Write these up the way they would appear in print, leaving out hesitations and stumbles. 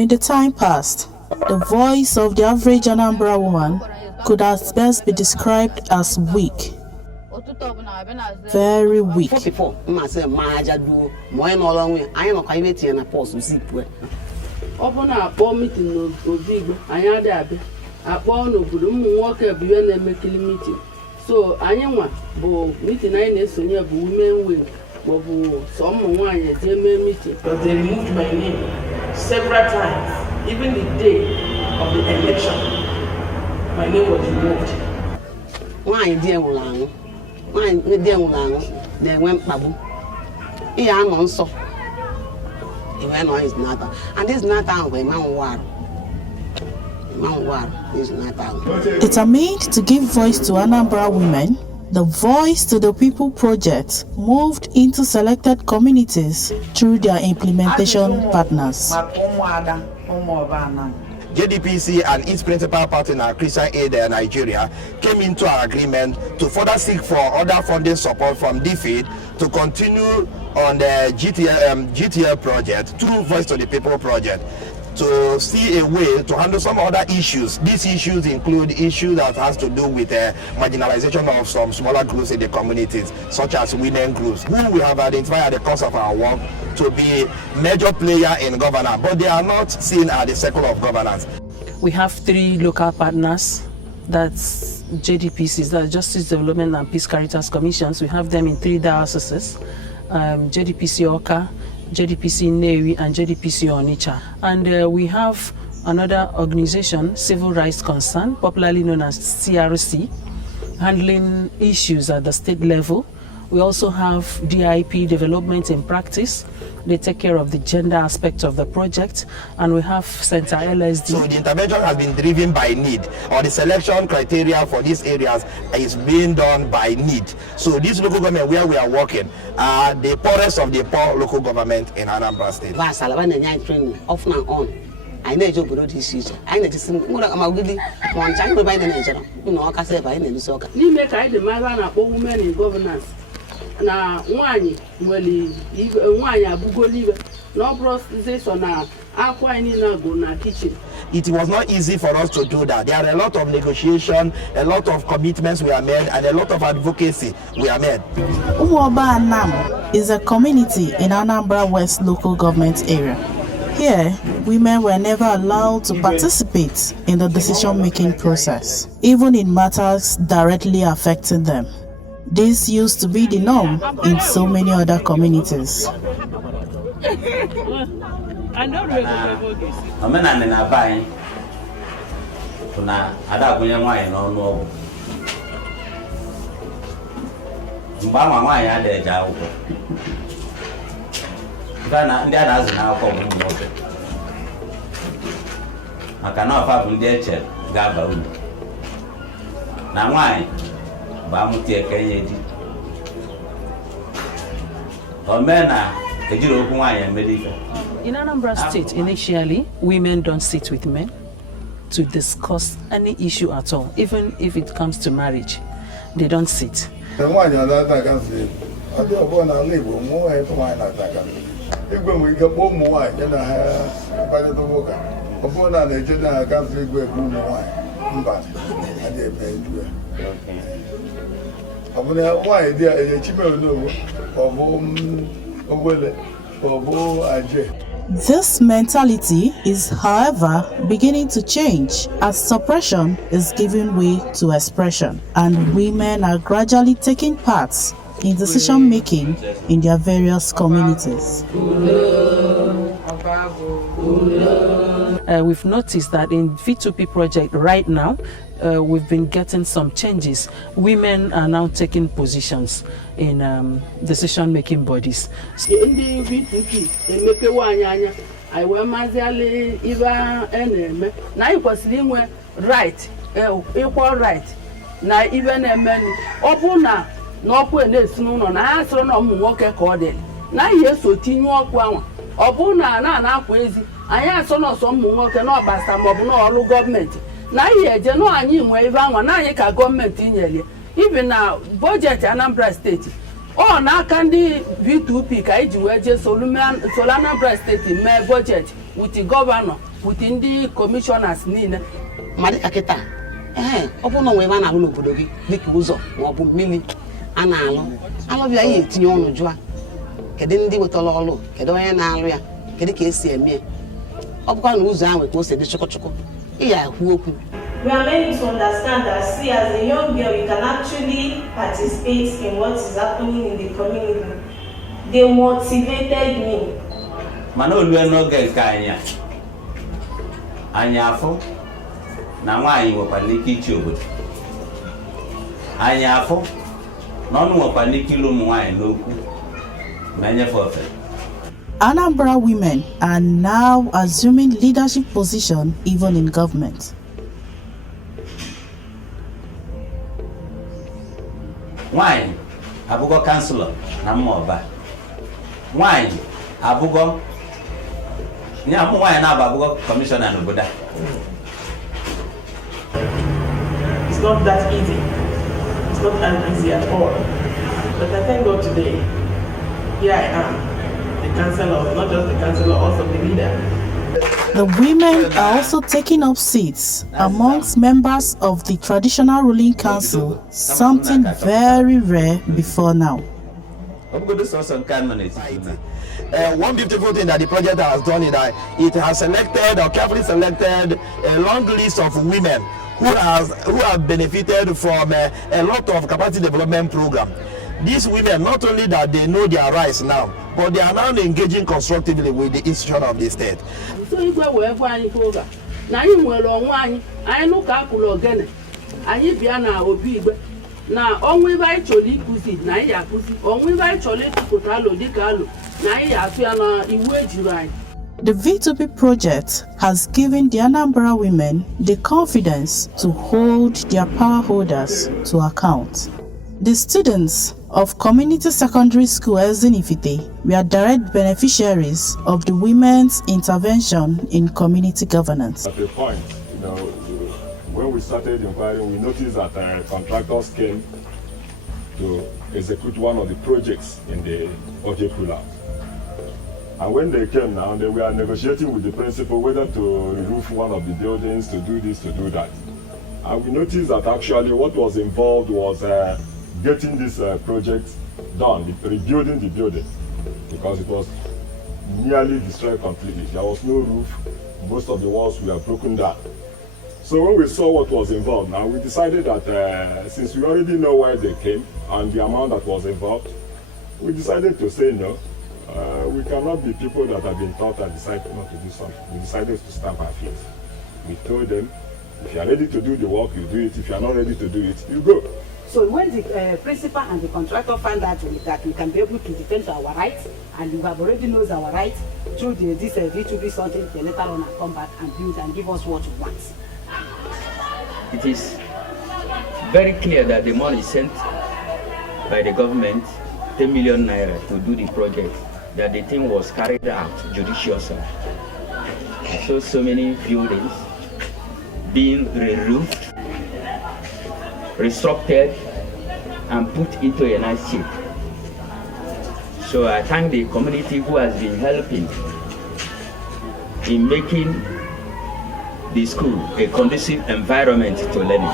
In the time past, the voice of the average Anambra woman could at best be described as weak. Very weak. So anyone bo meeting I women wing some meeting. But they removed my name several times. Even the day of the election, my name was removed. Why dear Ulang? Why dear Ulang? They went babu. Yeah, I'm also. Even though it's not, and this not out by man war. Determined to give voice to Anambra women, the Voice to the People project moved into selected communities through their implementation partners. JDPC and its principal partner, Krisanctus Nigeria, came into an agreement to further seek for other funding support from DFID to continue on the GTL project, through Voice to the People project, to see a way to handle some other issues. These issues include issues that has to do with marginalization of some smaller groups in the communities, such as women groups, who we have identified at the course of our work to be major player in governance, but they are not seen at the circle of governance. We have 3 local partners, that's JDPCs, that's Justice Development and Peace Caritas Commissions. We have them in 3 dioceses, JDPC Oka, JDPC Newi, and JDPC Onitsha. And we have another organization, Civil Rights Concern, popularly known as CRC, handling issues at the state level. We also have DIP, Development in Practice. They take care of the gender aspect of the project. And we have Center LSD. So the intervention has been driven by need, or the selection criteria for these areas is being done by need. So this local government where we are working are the poorest of the poor local government in Anambra State. Off and on. I know you go this issue. I know this more I'm really one time to buy the nature. You know, I can say by any soccer. You make I the man women in governance. Na nwanyị nwere nwanyị abugo live no process na akwa ni na go na kitchen. It was not easy for us to do that. There are a lot of negotiation, a lot of commitments we are made, and a lot of advocacy we are made. Umuoba Anam is a community in Anambra West local government area. Here, women were never allowed to participate in the decision-making process, even in matters directly affecting them. This used to be the norm in so many other communities. In Anambra State, initially, women don't sit with men to discuss any issue at all, even if it comes to marriage. They don't sit. This mentality is, however, beginning to change as suppression is giving way to expression, and women are gradually taking part in decision-making in their various communities. We've noticed that in V2P project right now, we've been getting some changes. Women are now taking positions in decision-making bodies. In the V2P, they make a wanyanya. I wear mazali even enemy. Now you consider right, equal right. Now even a man, opuna, no point no answer no more corded. Now yes, so tin walk one. Opuna na crazy. I answer no some more cannot basta no all government. Now here, General and you wave on now government in yearly. Even now, budget Anambra State. Oh, now can the V2P Kaiji Solana State in my budget with the governor. with the commissioners niile. Madika kita. Obu no we ma na alu n'obodo gi dịka ụzọ ma ọ bụ mmiri a na-alụ. Alụbịa ya etinye ọnụ jụa. Kedu ndị wetara ọlụ? Kedu onye na-alụ ya? Kedu ka esi eme? Ọ bụkwa na ụzọ ahụ ka o si dị chọkọchọkọ. Iya ekwu okwu. We are meant to understand that, see, as a young girl, you can actually participate in what is happening in the community. They motivated me. Mano lueno gekanya. Anyafo na nwaanyị nwekwara ike ichi obodo. Anyafo na ọnụ nwekwara ike ilu ụmụ nwaanyị n'okwu ma enyefe ofe. Anambra women are now assuming leadership position even in government. Nwaanyị abụgo councillor na Mmoba. Nwaanyị abụgo nya nwaanyị na abụgo commissioner n'obodo. It's not that easy. It's not that easy at all. But I thank God today. Here I am. The councillor, not just the councillor, also the leader. The women are also taking up seats amongst members of the traditional ruling council, something very rare before now. One beautiful thing that the project has done is that it has selected or carefully selected a long list of women who have benefited from a lot of capacity development program. These women, not only that they know their rights now, but they are now engaging constructively with the institution of the state. So if we have any program, now you will on one, I know Kakulo again. I hear Biana Obi. Now, only by Choli Pussy, Naya Pussy, only by Choli Kotalo, Dicalo, Naya Fiana, in wage right. The V2P project has given the Anambra women the confidence to hold their power holders to account. The students of Community Secondary School Ezinifite were direct beneficiaries of the women's intervention in community governance. At a point, when we started inquiring, we noticed that contractors came to execute one of the projects in the budget pull-out. And when they came now, they were negotiating with the principal whether to roof one of the buildings, to do this, to do that. And we noticed that actually what was involved was getting this project done, rebuilding the building, because it was nearly destroyed completely. There was no roof, most of the walls were broken down. So when we saw what was involved, now we decided that since we already know why they came and the amount that was involved, we decided to say no. We cannot be people that have been taught and decided not to do something. We decided to stamp our feet. We told them, if you are ready to do the work, you do it. If you are not ready to do it, you go. So when the principal and the contractor found out that we can be able to defend our rights, and we have already knows our rights through this V2B something, they later on come back and build and give us what we want. It is very clear that the money sent by the government, 10 million naira to do the project, that the thing was carried out judiciously. So many buildings being re-roofed, restructured, and put into a nice shape. So I thank the community who has been helping in making the school a conducive environment to learning.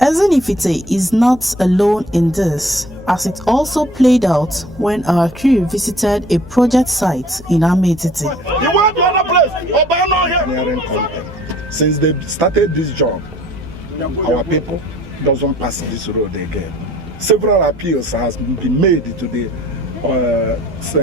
Ezinifite is not alone in this, as it also played out when our crew visited a project site in Ametiti. You want the other place? Since they started this job, our people doesn't pass this road again. Several appeals has been made to the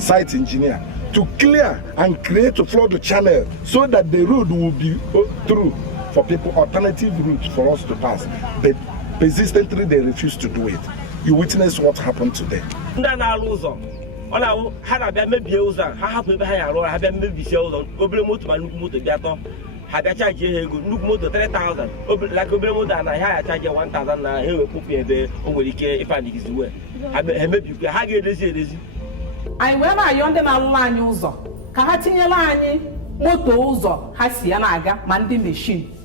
site engineer to clear and create a flood channel so that the road will be through for people, alternative route for us to pass. But persistently they refuse to do it. You witness what happened today. Had I charge you look more to 3,000, like a motor and I had charge 1,000 and he will put me there over the care if I need his way. I maybe you can have this. I wear my young man user. Kahatinelani, motor, Hasianaga, Mandi machine.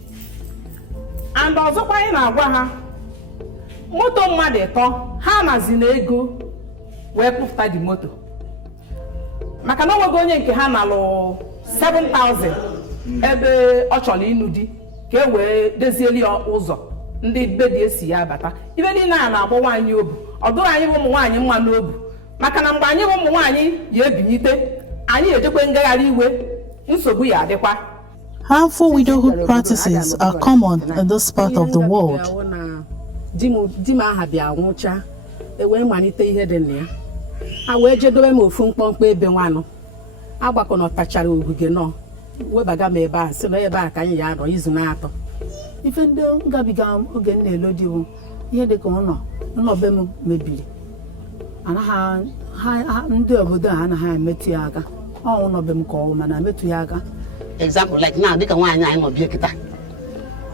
And also by an awaha motor madeto, Hamas in ego, where put the motor. Makano going to Hamalo 7,000. ebe ọ chọrọ ịnụ di ka e wee dezieli ụzọ ndị be dị esi ya abata ibe niile a na-agba nwaanyị obu ọ dụrụ anyị bụ ụmụ nwaanyị mma n'obu maka na mgbe anyị bụ ụmụ nwaanyị ya ebinyite anyị ejekwe ngagharị iwe nsogbu ya adịkwa. Harmful widowhood practices are common in this part of the world. Di m aha bịa nwụcha ewee malite ihe dị na ya a wee jedobe m ofu mkpọmkpọ ebe nwanụ agbakọnọtachara ogige nọ webaga m ebe a sị na ebe a ka anyị ya anọ izu na-atọ. Ife ndị ngabiga oge m na-elo di bụ ihe dị ka ụlọ be m mebiri ndị obodo a anaghị emetụ ya aka ụlọ be m ka ọ mana emetụ ya aka. Example like now dịka nwaanyị anyị nọ bie kịta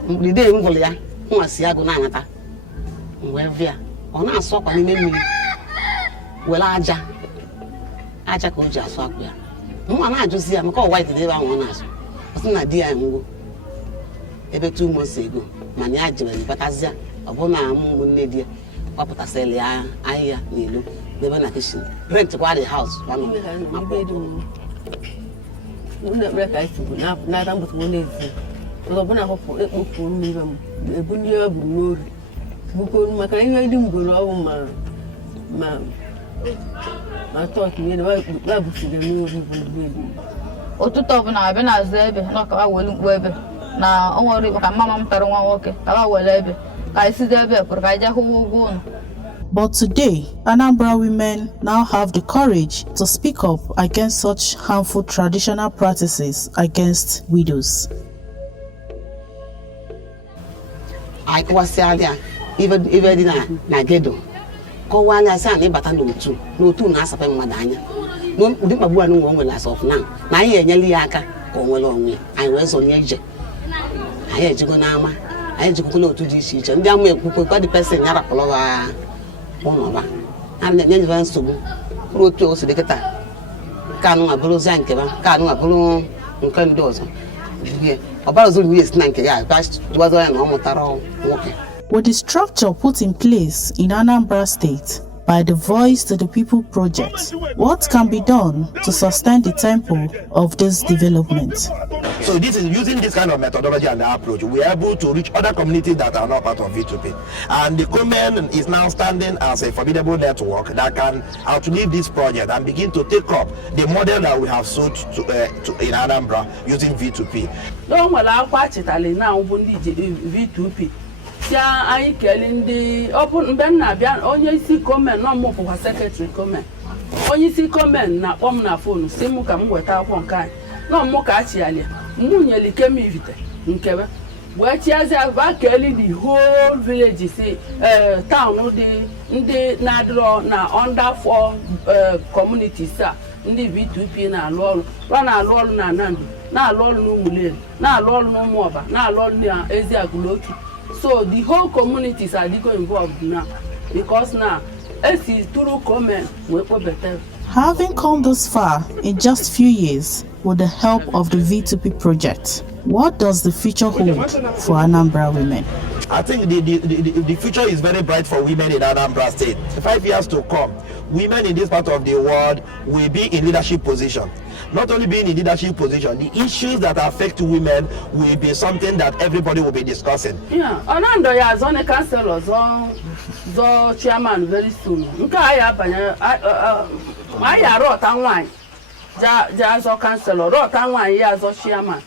mgbe m gwụrụ ya nwa si agụ na-anata mgbe via ọ na-asụ ọkwa n'ime mmiri were aja ka o ji asụ akwa ya nwa na-ajụzi ya maka ọwa ite ebe ahụ ọ na-asụ ọ sị na di ya nwụgo ebe 2 months ago mana ya jere batazia ọ bụ na ụmụnne di ya ọ pụtasịrị ya ahịhịa n'ilo n'ebe na kishin rent kwa the house n'aka mbụtụwo n'ezi ọbụna ekpofu mmiri m ebunye ọbụ n'ori bukoro maka ihe dị mgboro ọgwụ ma tọọkị ihe na bufere n'ori bụ ụtụtụ ọbụla abịa na-azụ ebe na ọkara welu mkpu ebe na ọ nwere igbo ka mama m tara nwa nwoke ka ha were ebe ka anyị sizi ebe pụrụ ka anyị jee hụwa ụgwọ ụlọ. But today, Anambra women now have the courage to speak up against such harmful traditional practices against widows. I kọwasịalịa ibe dị na gedo kọwalịa sị na ịbata n'otu na-asapụ mmadụ anya ụdị mkpagbu a n'ụwa nwere as of now na anyị enyela ya aka ka o nwere onwe anyị wee zonye ije anyị ejigo n'ama anyị ejikọkwa n'otu dị iche iche ndị ama ekwukwe kwa dị pesin ya rapụrụ ha ụlọba a na-enye njebe nsogbu bụrụ otu o si dị kịta nke anụ nwa bụrụ ozi nke ba nke anụ nwa bụrụ nke ndị ọzọ ọ bara ozuru ihe si na nke ya jụwazo ya na ọ mụtara nwoke. With the structure put in place in Anambra State by the Voice to the People project, what can be done to sustain the tempo of this development? So this is using this kind of methodology and approach, we are able to reach other communities that are not part of V2P. And the government is now standing as a formidable network that can outlive this project and begin to take up the model that we have sold to in Anambra using V2P. V2P. Ya anyị kele ndị mgbe m na-abịa onye isi gọọmenti nọ mụpụkwa sekretrị gọọmenti onye isi gọọmenti na-akpọ m na fonu si m ka m weta akwụkwọ nke anyị nọ mụ ka achịghalịa mụnyeli kemivite nkebe wee chiazi ba kele the whole village si town dị ndị na-adịrọ na under 4 communities a ndị V2P na-alụ ọrụ na-alụ ọrụ na Anambra na-alụ ọrụ n'Ụmụleri na-alụ ọrụ n'Ụmụọba na-alụ ọrụ na Eziagụlọki. So the whole communities are involved now because now AC through comment will be better. Having come this far in just few years with the help of the V2P project, what does the future hold for Anambra women? I think the future is very bright for women in Anambra State. 5 years to come, women in this part of the world will be in leadership position. Not only being in leadership position, the issues that affect women will be something that everybody will be discussing. Yeah, Ananda ya zone councillor zo chairman very soon. Nka aya banya aya rota nwan. Ja zo councillor rota nwan ya zo chairman.